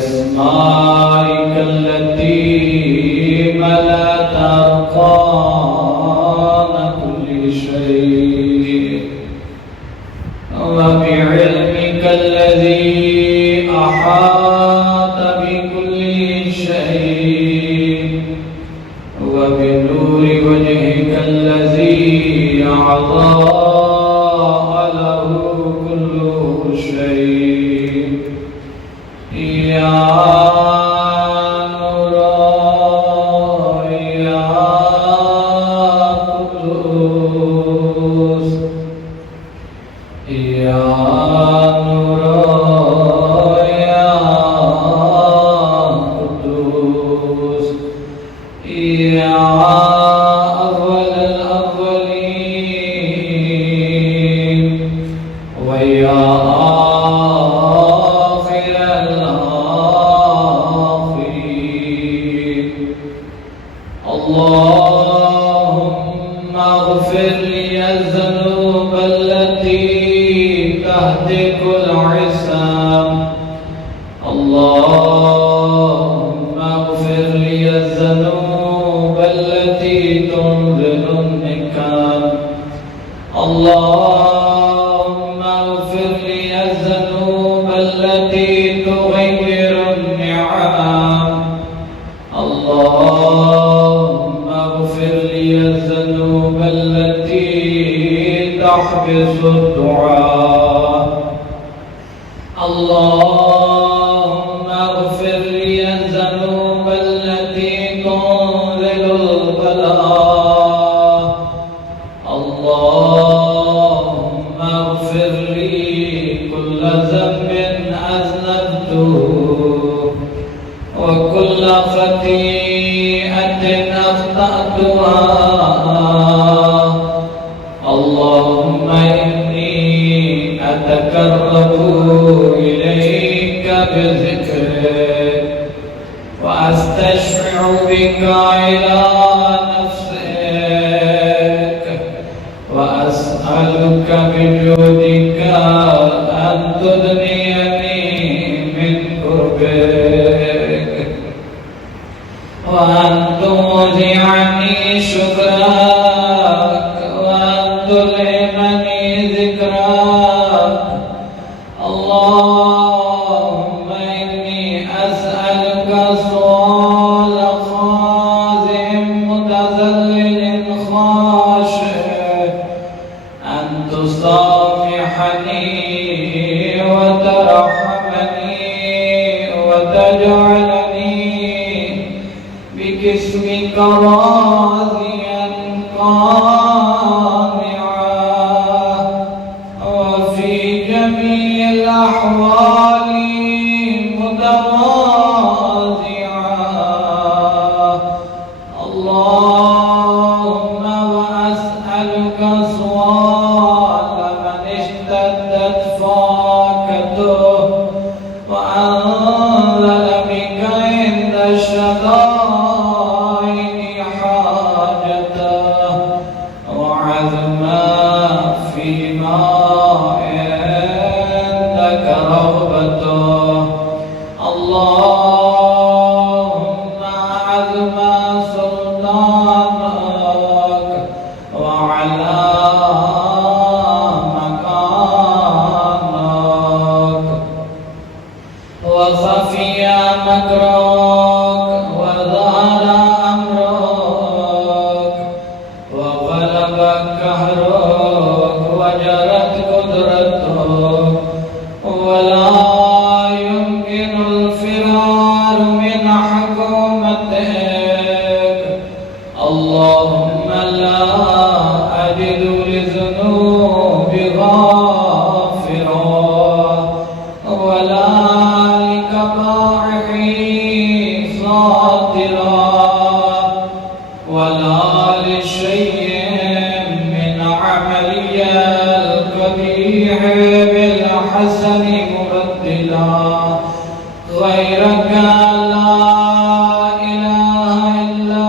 بأسمائك التي ملأت أرقام كل شيء وبعلمك الذي أحاط بكل شيء وبنور وجهك الذي أضاء له كل شيء يا نور يا قدوس يا نور يا قدوس يا أول الأولين ويا آخر الآخرين اللهم اغفر لي الذنوب التي تهتك العصام اللهم اغفر لي الذنوب التي تنزل النكام اللهم اغفر لي الذنوب التي تغير النعم اللهم اغفر لي الذنوب التي تحبس الدعاء اللهم اغفر لي الذنوب التي تنزل البلاء اللهم اغفر لي كل ذنب أذنبته وكل خطيئة أخطأتها اللهم إني أتقرب إليك بذكرك وأستشفع بك إلى نفسك وأسألك بجودك أن تدنيني من قربك وأن توزعني شكرك وأن تلهمني ذكرك اللهم إني أسألك سؤال خازن متذلل خاشع أن تسامحني وترحمني وتجعلني باسمك راضيا قانعا وفي جميع الأحوال متواضعا اللهم وأسألك سؤال من اشتدت فاقته وأنزل بك عند الشدائد حاجته وعزما فيما عندك رغبته اللهم عزم سلطانك وعلى مكانك وخفي مكرك وظهر أمرك وغلب قهرك وجرت قدرتك ولا يمكن الفرار من حكومتك اللهم لا أجد لذنوبي غافرا ولا لكبائري صادرا ولا لشيء من عملي القبيح بالحسن مبدلا غيرك لا إله إلا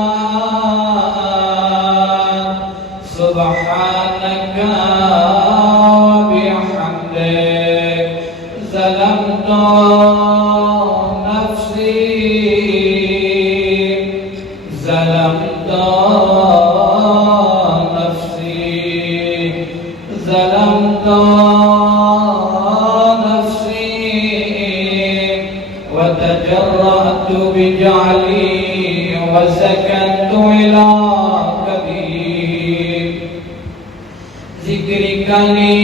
أنت سبحانك وبحمدك ظلمت وتجرأت بجعلي وسكنت إلى كبير ذكرك لي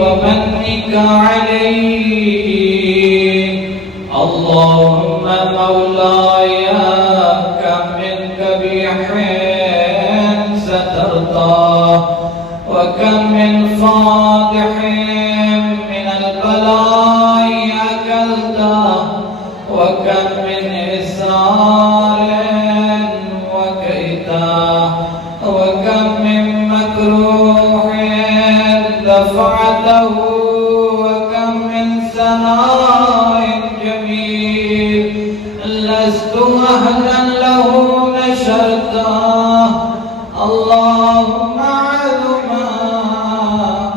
ومنك علي. اللهم مولاي كم من قبيح سترته وكم من فاضح من البلاء أكلته وكم من إسرار وكيته وكم من مكروه دفعته وكم من ثناء جميل لست أهلا له نشرته. اللهم عظم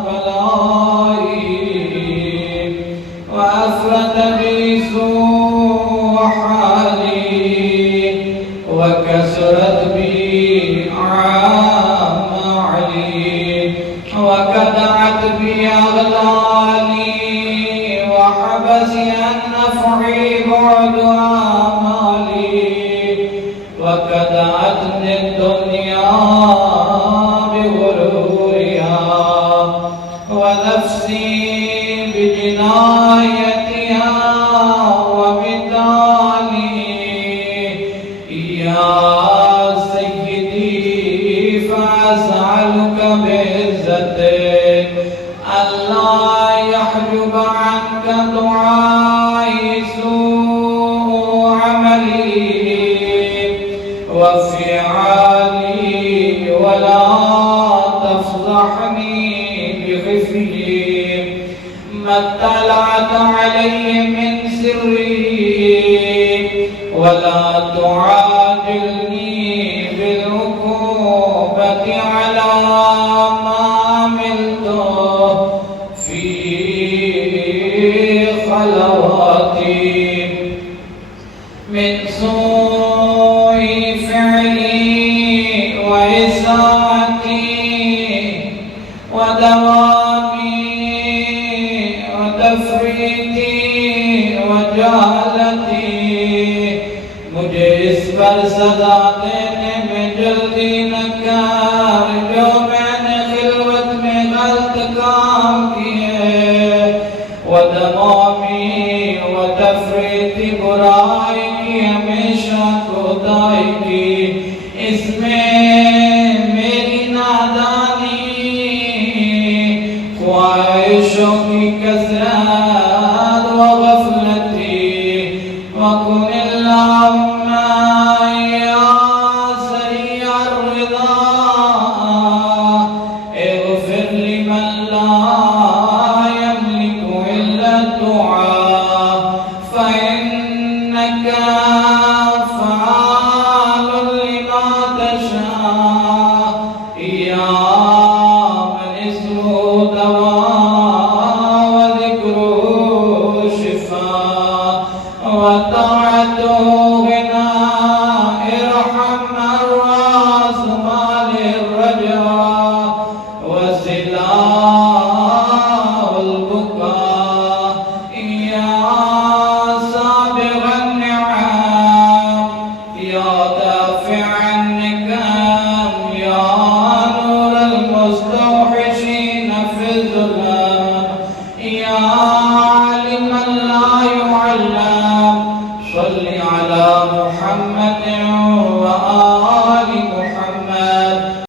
بلائي وأفرد بي سوء حالي وكسرت بي أعمالي وكدعت بي أغلالي وحبسي عن نفعي بعد آمالي وكدعتني الدنيا بغرورها ونفسي بجنايتها وبدالي. يا سيدي فأسألك بعزتك ألا يحجب عنك دعائي سوء عملي وفعالي ولا تفضحني بخفي ما اطلعت عليه من سري ولا تعاجلني بالعقوبة على ما عملته في خلواتي من سوء فعلي وإساءتي ودوامي وتفريطي وجهالتي. मुझे इस पर सजा देने में जल्दी न कर जो मैंने खिलवत में गलत काम किए वदमामी वतफरीती बुराई की हमेशा कोताही की इसमें मेरी नादानी ख्वाहिशों की कसरत व गफलती वकुन اللهم يا سريع الرضا اغفر لمن لا يملك إلا الدعاء فإنك فعال لما تشاء. يا من اسمه دواء وذكره شفاء وطاعته غنى ارحم الراس مال الرجاء وسلاح البكاء. يا سابغ النعم يا دافع النكام يا نور المستوحشين في الظلام يا عالما لا يعلم صل على محمد وآله